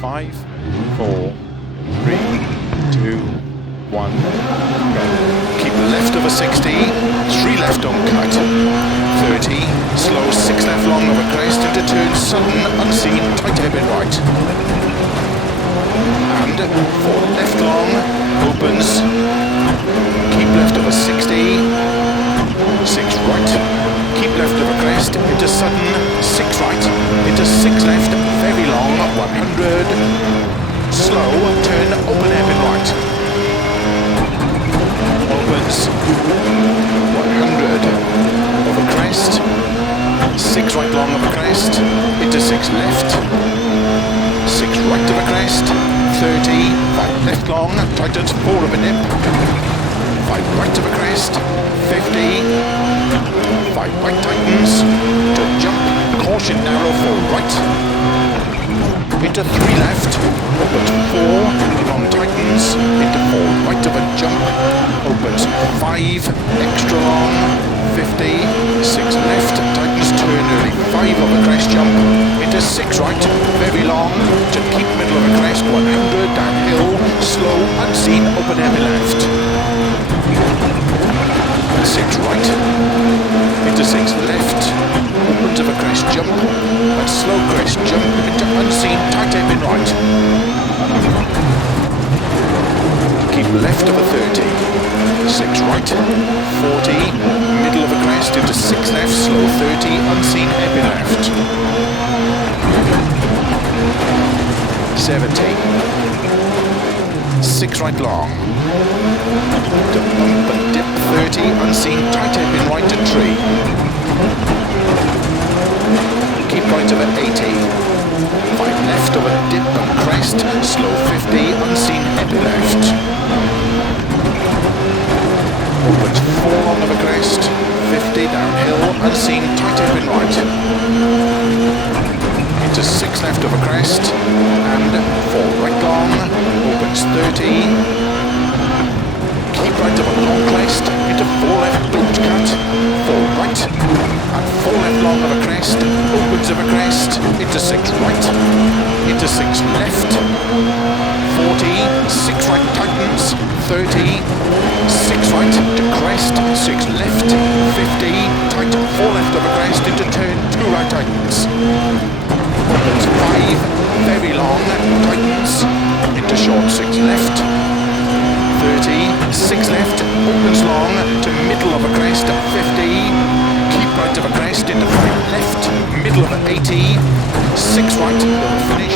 5, 4, 3, 2, 1, go. Keep left over 60, 3 left on cut, 30, slow 6 left long over crest into turn sudden, unseen, tight hairpin right. And 4 left long, opens, keep left over 60, 6 right, keep left over crest, into sudden, 6 right, into 6 left, very long, 100, slow, turn, open hairpin right. Opens, 100, over crest, 6 right long over crest, into 6 left, 6 right over crest, 30, 5 left long, tightens 4 over dip, 5 right over crest, 50, 5 right tightens, to jump, caution narrow 4 right, into 3 left, opens 4, long tightens, into 4 right over jump, opens 5, extra long, 50, 6 left, tightens turn early, 5 over crest jump, into 6 right, very long, to keep middle of a crest, 100, downhill, slow, unseen, open heavy left. 6 right, into 6 left, opens of a crest jump, and slow crest jump, into unseen, tight hairpin right. Keep left of a 30, 6 right, 40, middle of a crest, into 6 left, slow 30, unseen, hairpin left. 70, 6 right long, to bump and dip 30, unseen, tight hairpin right to tree. Keep right over 80, 5 left over dip and crest, slow 50, unseen, hairpin left. Opens 4 long over crest, 50 downhill, unseen, tight hairpin right. Into 6 left over crest, and 4 right long, opens 30, keep right over long crest, into 4 left, don't cut, 4 right, and 4 left long over crest, opens over crest, into 6 right, into 6 left, 40, 6 right tightens, 30, 6 right to crest, 6 left, 50, tight, 4 left over crest, into turn, 2 right tightens. Opens 5, very long, tightens, into short 6 left, 30, 6 left, opens long, to middle of a crest, 50, keep right of a crest, into 5 left, middle of a 80, 6 right, finish,